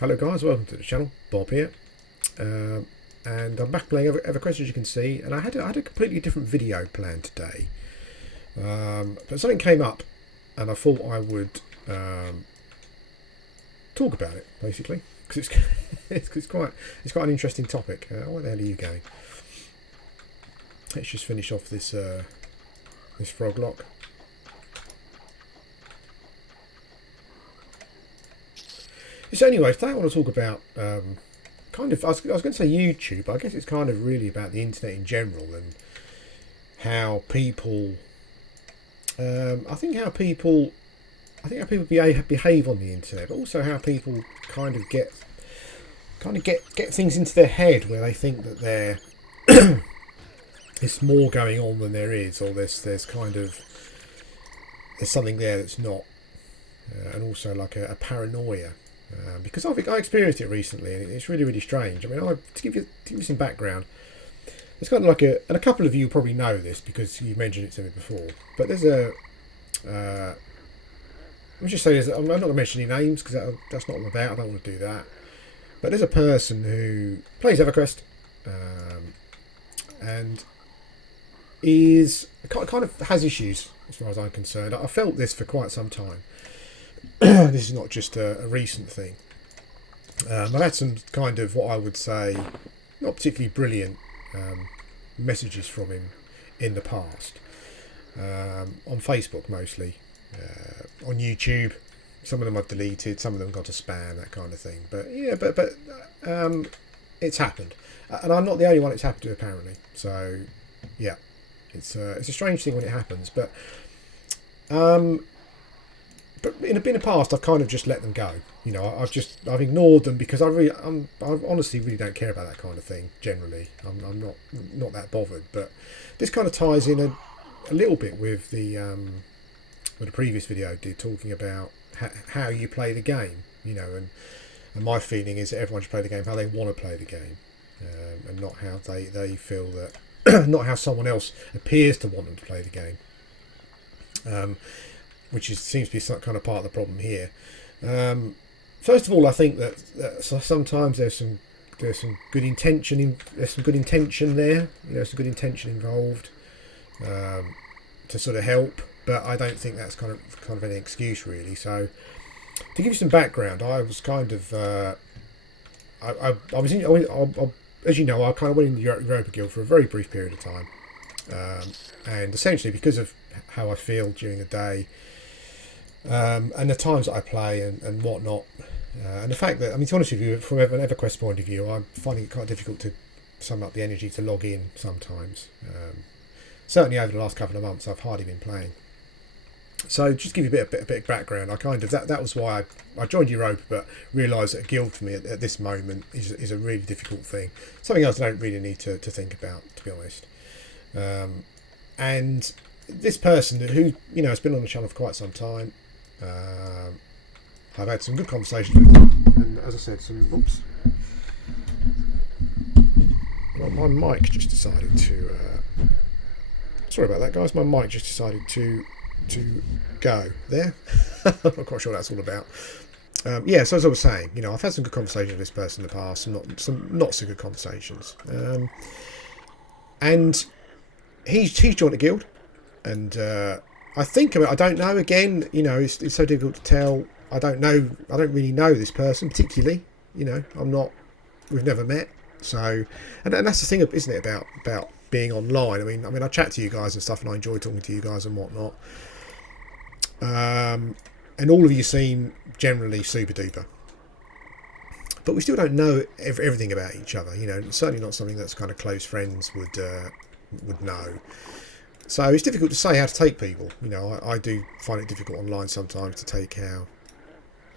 Hello guys, welcome to the channel. Bob here, and I'm back playing Everquest, as you can see. And I had a completely different video planned today, but something came up, and I thought I would talk about it basically because it's quite an interesting topic. Where the hell are you going? Let's just finish off this this frog lock. So anyway, today I want to talk about kind of, I was going to say YouTube, but I guess it's kind of really about the internet in general and how people, I think how people behave on the internet, but also how people kind of get things into their head where they think that there's more going on than there is, or there's something there that's not, and also like a paranoia. Because I experienced it recently, and it's really, really strange. I mean, to give you some background, it's kind of like and a couple of you probably know this because you've mentioned it to me before. But there's let me just say, I'm not going to mention any names because that's not what I'm about. I don't want to do that. But there's a person who plays Everquest, and is kind of has issues as far as I'm concerned. I felt this for quite some time. This is not just a recent thing. I've had some kind of what I would say not particularly brilliant messages from him in the past, on Facebook mostly, on YouTube. Some of them I've deleted, some of them got to spam, that kind of thing. But yeah, but it's happened, and I'm not the only one it's happened to apparently. So yeah, it's a strange thing when it happens, but. But in the past, I've kind of just let them go. You know, I've ignored them because I honestly really don't care about that kind of thing. Generally, I'm not that bothered. But this kind of ties in a little bit with the previous video I did, talking about how you play the game. You know, and my feeling is that everyone should play the game how they want to play the game, and not how they feel that, not how someone else appears to want them to play the game. Which seems to be some kind of part of the problem here. First of all, I think that sometimes there's some good intention there's some good intention there. You know, some good intention involved to sort of help, but I don't think that's kind of any excuse really. So, to give you some background, I was kind of I was as you know, I kind of went in the Europa Guild for a very brief period of time, and essentially because of how I feel during the day. And the times that I play and whatnot, and the fact that, I mean, to be honest with you, from an Everquest point of view, I'm finding it quite difficult to sum up the energy to log in sometimes. Certainly over the last couple of months, I've hardly been playing. So just to give you a bit of background, I kind of that was why I joined Europa, but realised that a guild for me at this moment is a really difficult thing. Something else I don't really need to think about, to be honest. And this person who, you know, has been on the channel for quite some time. I've had some good conversations with them, and as I said, oops, well, my mic just decided to. Sorry about that, guys. My mic just decided to go there. I'm not quite sure what that's all about. Yeah, so as I was saying, you know, I've had some good conversations with this person in the past, some not so good conversations, and he's joined a guild, and. I don't know. Again, you know, it's so difficult to tell. I don't know. I don't really know this person particularly. You know, we've never met. So, and that's the thing, isn't it, about being online? I mean, I chat to you guys and stuff, and I enjoy talking to you guys and whatnot. And all of you seem generally super duper, but we still don't know everything about each other. You know, it's certainly not something that's kind of close friends would know. So it's difficult to say how to take people. You know, I do find it difficult online sometimes to take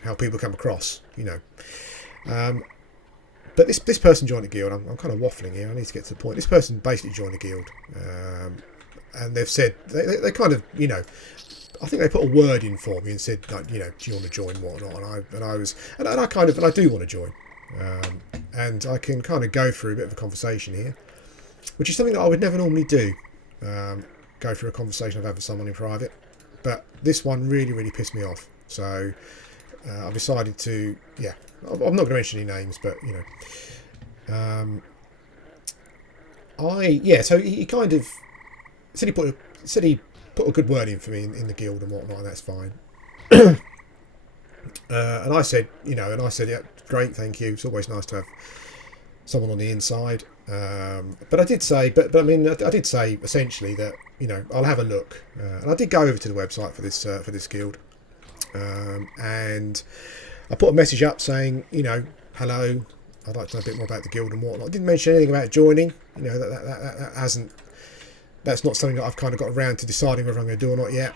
how people come across. You know, but this person joined a guild. I'm kind of waffling here. I need to get to the point. This person basically joined a guild, and they've said they kind of, you know, I think they put a word in for me and said, like, you know, do you want to join, whatnot? And I do want to join, and I can kind of go through a bit of a conversation here, which is something that I would never normally do. Go through a conversation I've had with someone in private, but this one really pissed me off. So I've decided to, I'm not going to mention any names, but so he kind of said he put a good word in for me in the guild and whatnot, and that's fine. And I said, yeah, great, thank you. It's always nice to have someone on the inside. But I did say, I did say essentially that I'll have a look, and I did go over to the website for this guild, and I put a message up saying, hello, I'd like to know a bit more about the guild and whatnot. I didn't mention anything about joining. That's not something that I've kind of got around to deciding whether I'm going to do or not yet.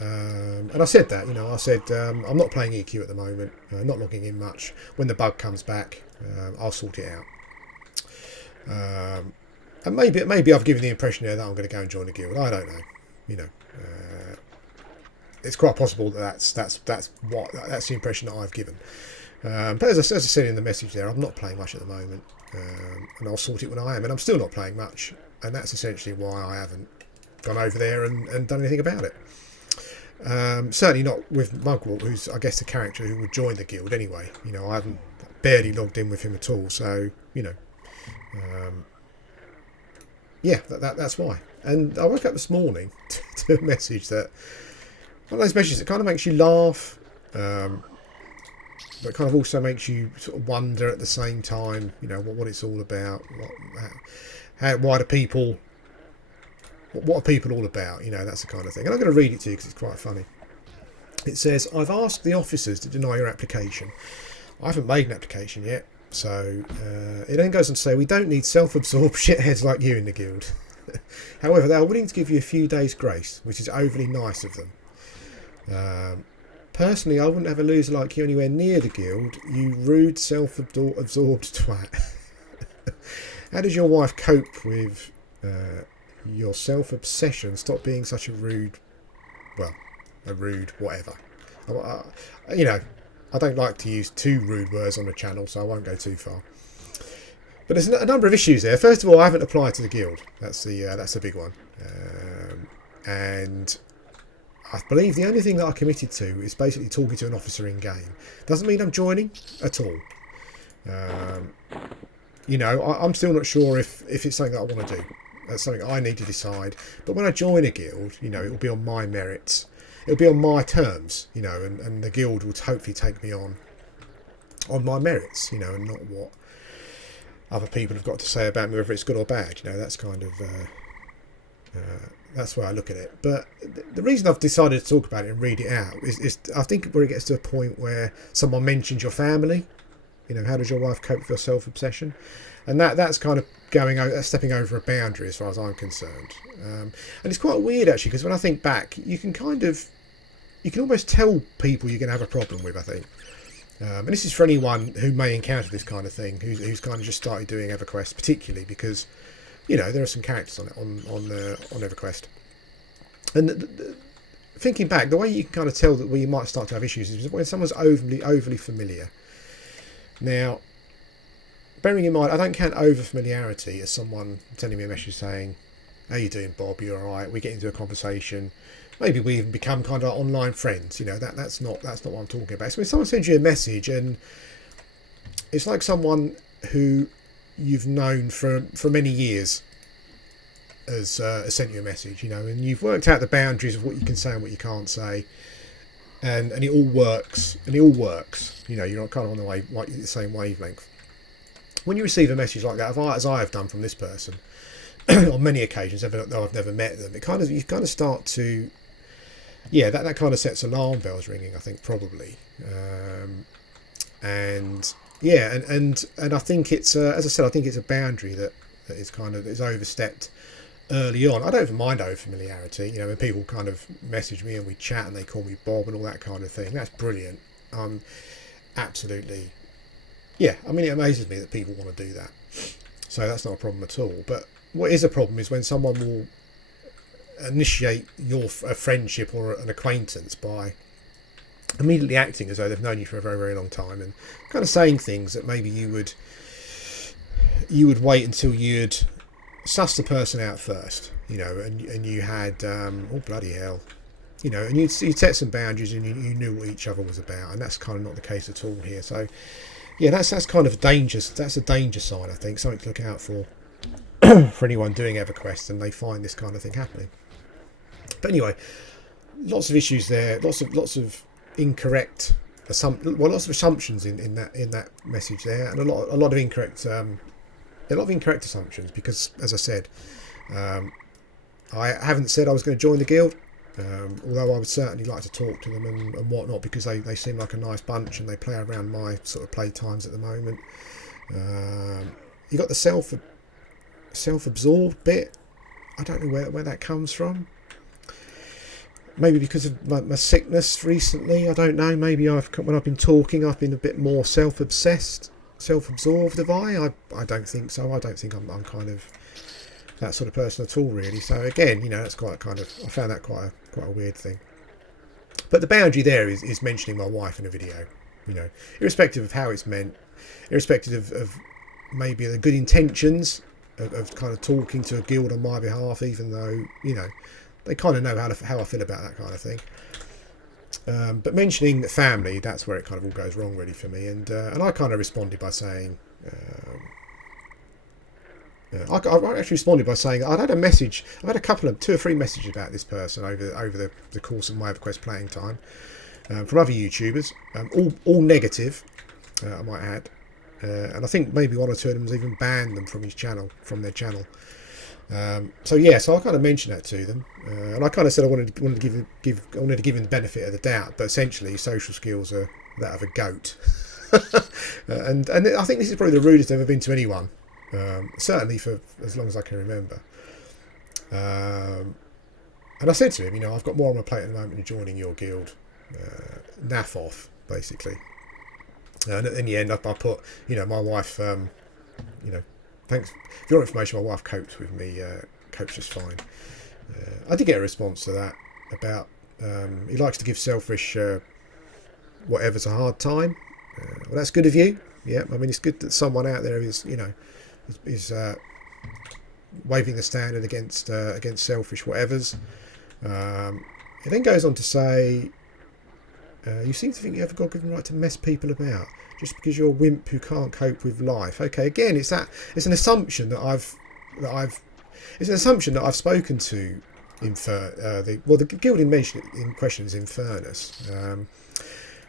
And I said that, I'm not playing EQ at the moment, not logging in much. When the bug comes back, I'll sort it out. And maybe I've given the impression there that I'm going to go and join the guild. I don't know. It's quite possible that's the impression that I've given. But as I said in the message there, I'm not playing much at the moment, and I'll sort it when I am. And I'm still not playing much, and that's essentially why I haven't gone over there and done anything about it. Certainly not with Mugwort, who's I guess the character who would join the guild anyway. I haven't barely logged in with him at all, so that's why. And I woke up this morning to a message that one of those messages that kind of makes you laugh, but kind of also makes you sort of wonder at the same time, what it's all about, what are people all about, that's the kind of thing. And I'm going to read it to you because it's quite funny. It says, I've asked the officers to deny your application. I haven't made an application yet, so it then goes on to say, we don't need self-absorbed shitheads like you in the guild. However, they are willing to give you a few days grace, which is overly nice of them. Personally, I wouldn't have a loser like you anywhere near the guild, you rude self-absorbed twat. How does your wife cope with your self-obsession? Stop being such a rude whatever. I don't like to use too rude words on the channel, so I won't go too far. But there's a number of issues there. First of all, I haven't applied to the guild. That's the big one. And I believe the only thing that I committed to is basically talking to an officer in game. Doesn't mean I'm joining at all. I'm still not sure if it's something that I want to do. That's something I need to decide. But when I join a guild, it will be on my merits. It'll be on my terms, and the guild will hopefully take me on my merits, and not what other people have got to say about me, whether it's good or bad. That's kind of that's where I look at it. But the reason I've decided to talk about it and read it out is I think where it gets to a point where someone mentions your family. How does your wife cope with your self-obsession? And that's kind of stepping over a boundary as far as I'm concerned. And it's quite weird actually, because when I think back, you can almost tell people you're going to have a problem with, I think. And this is for anyone who may encounter this kind of thing, who's kind of just started doing Everquest, particularly because there are some characters on Everquest. And thinking back, the way you can kind of tell that where you might start to have issues is when someone's overly familiar. Now, bearing in mind, I don't count over familiarity as someone sending me a message saying, "How you doing, Bob? You all right?" We get into a conversation. Maybe we even become kind of online friends. That's not what I'm talking about. So when someone sends you a message and it's like someone who you've known for many years has sent you a message, and you've worked out the boundaries of what you can say and what you can't say, and it all works, you're kind of on the same wavelength. When you receive a message like that, as I have done from this person on many occasions, though I've never met them, you kind of start to, that kind of sets alarm bells ringing, I think, probably. And I think it's as I said, I think it's a boundary that is overstepped early on. I don't even mind over familiarity. When people kind of message me and we chat and they call me Bob and all that kind of thing, that's brilliant. Absolutely. Yeah, it amazes me that people want to do that. So that's not a problem at all. But what is a problem is when someone will initiate a friendship or an acquaintance by immediately acting as though they've known you for a very, very long time and kind of saying things that maybe you would wait until you'd suss the person out first, and you had oh bloody hell, and you'd set some boundaries, and you knew what each other was about, and that's kind of not the case at all here. So yeah, that's kind of dangerous. That's a danger sign, I think, something to look out for for anyone doing EverQuest, and they find this kind of thing happening. But anyway, lots of issues there, lots of incorrect lots of assumptions in that message there, and a lot of incorrect assumptions, because, as I said, I haven't said I was going to join the guild, although I would certainly like to talk to them and whatnot, because they seem like a nice bunch and they play around my sort of play times at the moment. You got the self-absorbed bit. I don't know where that comes from. Maybe because of my sickness recently. I don't know. Maybe when I've been talking, I've been a bit more self-obsessed, self-absorbed. Have I? I don't think so. I don't think I'm kind of that sort of person at all, really. So again, that's quite kind of. I found that quite a weird thing. But the boundary there is mentioning my wife in a video. Irrespective of how it's meant, irrespective of maybe the good intentions of kind of talking to a guild on my behalf, even though they kind of know how I feel about that kind of thing. But mentioning family, that's where it kind of all goes wrong, really, for me. And I kind of responded by saying, I actually responded by saying I'd had a message. I've had 2 or 3 messages about this person over the course of my EverQuest playing time, from other YouTubers, all negative, I might add. And I think maybe 1 or 2 of them has even banned them from their channel. So I kind of mentioned that to them, and I kind of said I wanted to give them the benefit of the doubt, but essentially social skills are that of a goat. and I think this is probably the rudest I've ever been to anyone, certainly for as long as I can remember. And I said to him, I've got more on my plate at the moment than joining your guild. Naff off, basically. And in the end, I put, my wife, thanks for your information. My wife copes with me, copes just fine. I did get a response to that about he likes to give selfish whatever's a hard time. Well, that's good of you. Yeah, I mean, it's good that someone out there is waving the standard against selfish whatevers. It then goes on to say, you seem to think you have a God-given right to mess people about just because you're a wimp who can't cope with life. Okay, again, it's an assumption that I've spoken to the guild in question is Infernus,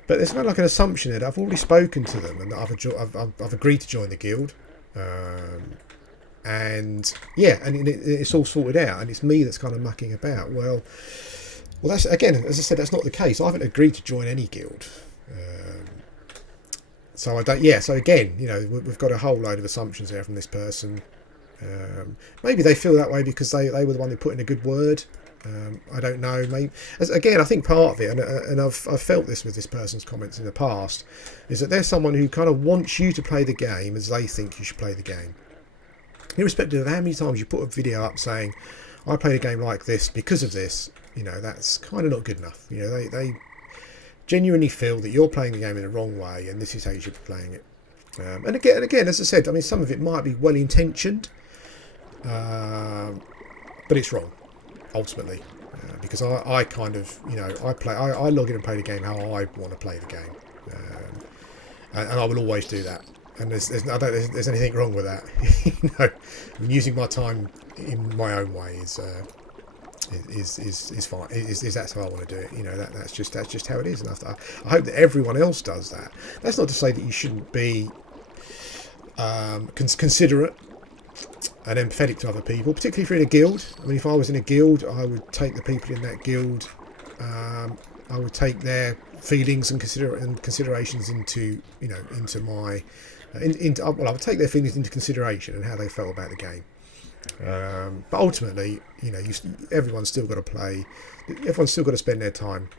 but there's kind of like an assumption that I've already spoken to them and that I've agreed to join the guild, and it's all sorted out, and it's me that's kind of mucking about. Well, that's, again, as I said, that's not the case. I haven't agreed to join any guild. So I don't. Yeah. So again, we've got a whole load of assumptions there from this person. Maybe they feel that way because they were the one who put in a good word. I don't know. Maybe again, I think part of it, and I've felt this with this person's comments in the past, is that there's someone who kind of wants you to play the game as they think you should play the game, irrespective of how many times you put a video up saying, "I played a game like this because of this." That's kind of not good enough. They genuinely feel that you're playing the game in the wrong way, and this is how you should be playing it. And again, as I said, I mean, some of it might be well intentioned, but it's wrong ultimately, because I kind of I log in and play the game how I want to play the game, and I will always do that. And I don't think there's anything wrong with that. Using my time in my own way is fine. That's how I want to do it. That's just how it is. And I hope that everyone else does that. That's not to say that you shouldn't be considerate and empathetic to other people, particularly if you're in a guild. I mean, if I was in a guild, I would take the people in that guild. I would take their feelings and considerations into my. I would take their feelings into consideration and how they felt about the game. But ultimately, everyone's still got to play. Everyone's still got to spend their time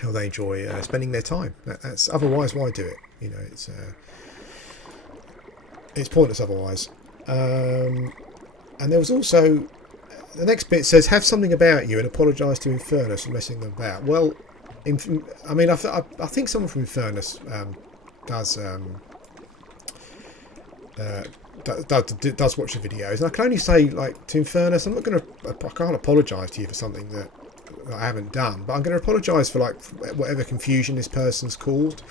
how they enjoy spending their time. That's otherwise, why do it? It's pointless otherwise. And there was also the next bit says, "Have something about you and apologise to Infernus for messing them about." Well, I think someone from Infernus does watch the videos, and I can only say, like, to Infernus, I can't apologise to you for something that that I haven't done, but I'm going to apologise for like whatever confusion this person's caused.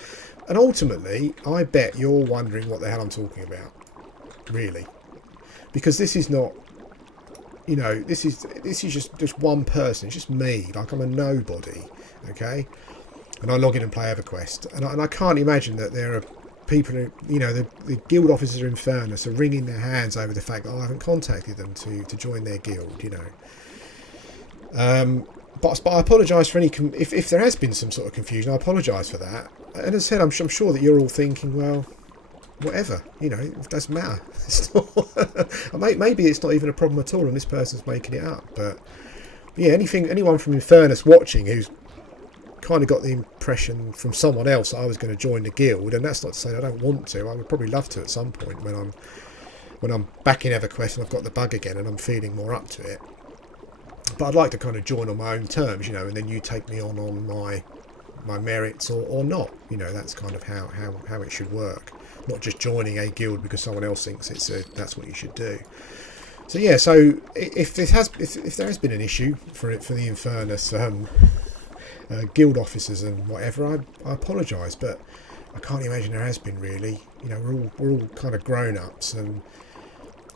And ultimately, I bet you're wondering what the hell I'm talking about, really, because this is not, you know, this is just one person. It's just me. Like, I'm a nobody, okay? And I log in and play Everquest, and I can't imagine that there are people who, you know, the guild officers in Infernus are wringing their hands over the fact that I haven't contacted them to join their guild, you know. But I apologise for any if there has been some sort of confusion. I apologise for that. And as I said, I'm sure that you're all thinking, well, whatever, you know, it doesn't matter. It's not, maybe it's not even a problem at all, and this person's making it up. But yeah, anyone from Infernus watching who's kind of got the impression from someone else that I was going to join the guild, and that's not to say I don't want to. I would probably love to at some point when I'm back in Everquest and I've got the bug again and I'm feeling more up to it. But I'd like to kind of join on my own terms, you know, and then you take me on my merits or not. You know, that's kind of how it should work. Not just joining a guild because someone else thinks that's what you should do. So yeah, so if there has been an issue for the Infernus guild officers and whatever, I apologise, but I can't imagine there has been, really. You know, we're all kind of grown-ups, and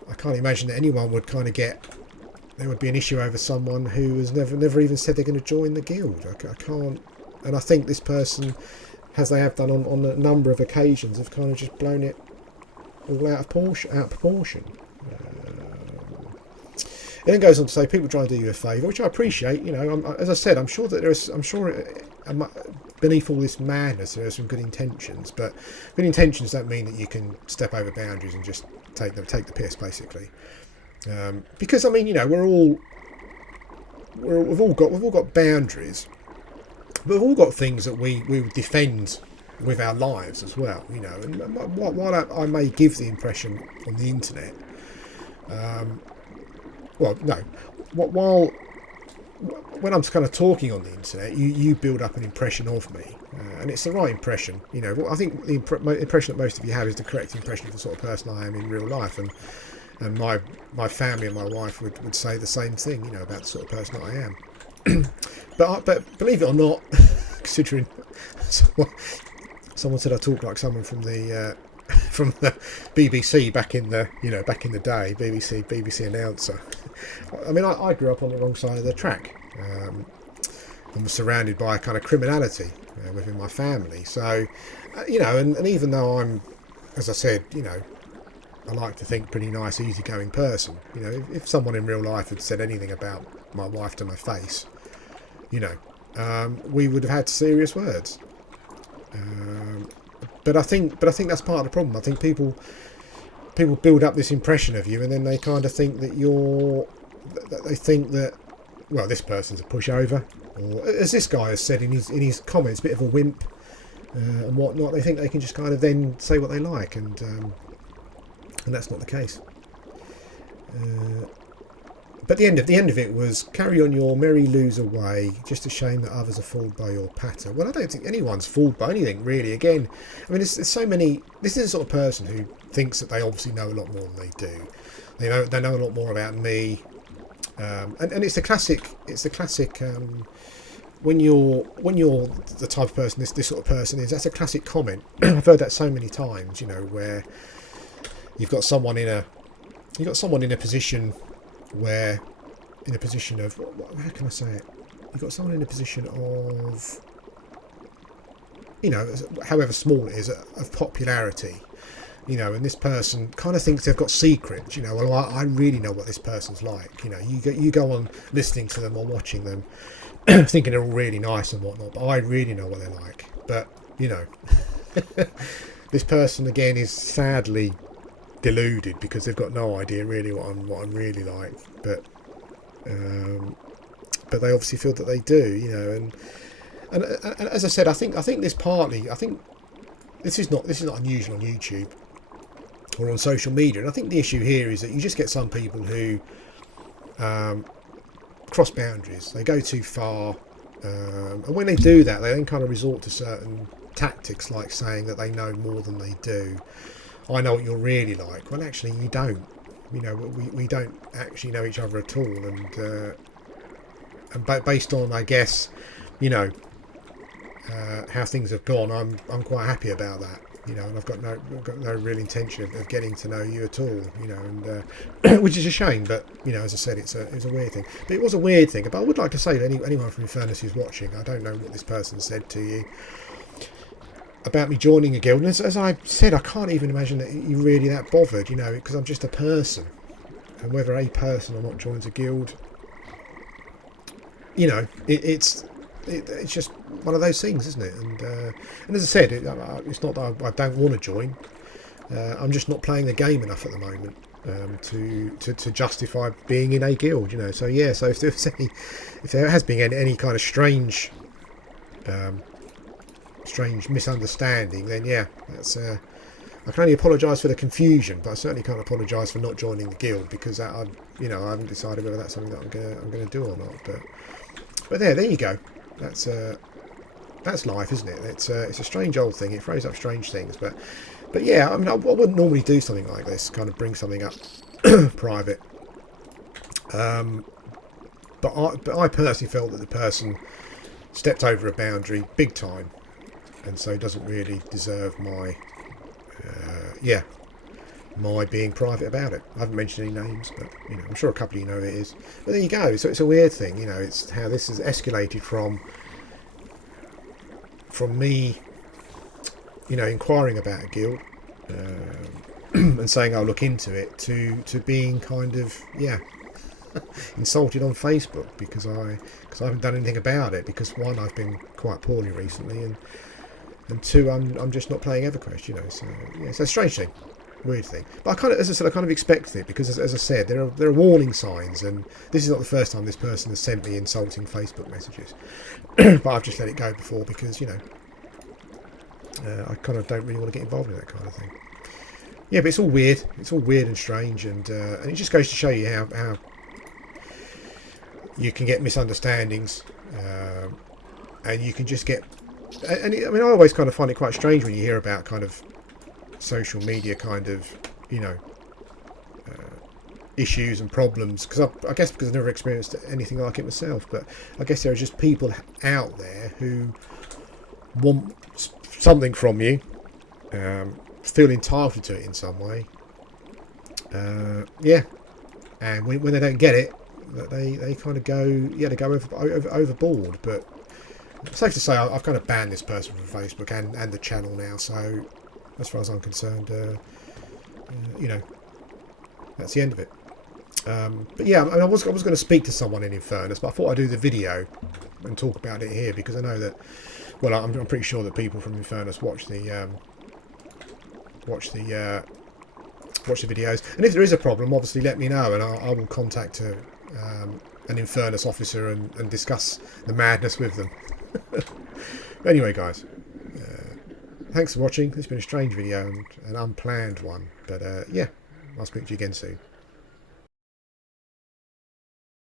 I can't imagine that anyone would kind of there would be an issue over someone who has never even said they're going to join the guild. I can't, and I think this person, as they have done on a number of occasions, have kind of just blown it all out of proportion. It then goes on to say people try and do you a favour, which I appreciate. You know, as I said, I'm sure beneath all this madness there are some good intentions, but good intentions don't mean that you can step over boundaries and just take the piss, basically. Because I mean, you know, we've all got boundaries, but we've all got things that we would defend with our lives as well. You know, and while I may give the impression on the internet. Well, no. While when I'm kind of talking on the internet, you build up an impression of me, and it's the right impression. You know, I think the impression that most of you have is the correct impression of the sort of person I am in real life, and my family and my wife would say the same thing. You know, about the sort of person that I am. but believe it or not, considering someone said I talk like someone from the BBC back in the day, BBC announcer. I mean, I grew up on the wrong side of the track, and was surrounded by kind of criminality within my family. So, you know, and even though I'm, as I said, you know, I like to think pretty nice, easygoing person. You know, if someone in real life had said anything about my wife to my face, you know, we would have had serious words. But I think that's part of the problem. I think people build up this impression of you, and then they kind of think that they think that, well, this person's a pushover, or as this guy has said in his comments, a bit of a wimp and whatnot. They think they can just kind of then say what they like, and that's not the case. But the end of it was, carry on your merry loser way, just a shame that others are fooled by your patter. Well, I don't think anyone's fooled by anything, really. Again, I mean, there's so many. This is the sort of person who thinks that they obviously know a lot more than they do. They know a lot more about me, and it's the classic. It's the classic. When you're the type of person this sort of person is, that's a classic comment. I've heard that so many times. You know, where you've got someone in a position where, in a position of, how can I say it? You've got someone in a position of, you know, however small it is, of popularity, you know, and this person kind of thinks they've got secrets, you know. Well, I really know what this person's like, you know. You go on listening to them or watching them, thinking they're all really nice and whatnot, but I really know what they're like. But, you know, this person again is sadly deluded because they've got no idea really what I'm really like, but they obviously feel that they do, you know. And as I said, I think this is not unusual on YouTube or on social media, and I think the issue here is that you just get some people who cross boundaries, they go too far, and when they do that, they then kind of resort to certain tactics like saying that they know more than they do. I know what you're really like. Well, actually, you don't. You know, we don't actually know each other at all, and based on, I guess, you know, how things have gone, I'm quite happy about that. You know, and I've got no real intention of getting to know you at all. You know, and which is a shame. But you know, as I said, it's a weird thing. But it was a weird thing. But I would like to say to anyone from Infernus who's watching, I don't know what this person said to you about me joining a guild. And as I said, I can't even imagine that you're really that bothered. You know, because I'm just a person, and whether a person or not joins a guild, you know, it's just one of those things, isn't it? And as I said, it's not that I don't want to join. I'm just not playing the game enough at the moment to justify being in a guild, you know. So yeah, so if there has been any kind of strange misunderstanding, then yeah, that's. I can only apologise for the confusion, but I certainly can't apologise for not joining the guild, because I haven't decided whether that's something that I'm going to do or not. But there you go. That's life, isn't it? It's a strange old thing. It throws up strange things, but yeah, I mean, I wouldn't normally do something like this, kind of bring something up private. But I personally felt that the person stepped over a boundary big time, and so doesn't really deserve my my being private about it. I haven't mentioned any names, but you know, I'm sure a couple of you know who it is. But there you go. So it's a weird thing, you know. It's how this has escalated from me, you know, inquiring about a guild and saying I'll look into it, to being kind of insulted on Facebook because I haven't done anything about it, because one, I've been quite poorly recently, and two, I'm just not playing Everquest, you know. So yeah, it's a strange thing. Weird thing, but as I said, I kind of expected it, because as I said, there are warning signs, and this is not the first time this person has sent me insulting Facebook messages. But I've just let it go before, because you know, I kind of don't really want to get involved in that kind of thing. Yeah, but it's all weird. It's all weird and strange, and it just goes to show you how you can get misunderstandings, and you can just get. I mean, I always kind of find it quite strange when you hear about kind of social media kind of, you know, issues and problems, because I guess because I've never experienced anything like it myself, but I guess there are just people out there who want something from you, feel entitled to it in some way, and when they don't get it, they kind of go overboard. But safe to say, I've kind of banned this person from Facebook and the channel now, so as far as I'm concerned, you know, that's the end of it. But yeah, I was going to speak to someone in Infernus, but I thought I'd do the video and talk about it here, because I know that, well, I'm pretty sure that people from Infernus watch the videos, and if there is a problem, obviously let me know, and I will contact an Infernus officer and discuss the madness with them. Anyway, guys, thanks for watching. It's been a strange video and an unplanned one, but yeah, I'll speak to you again soon.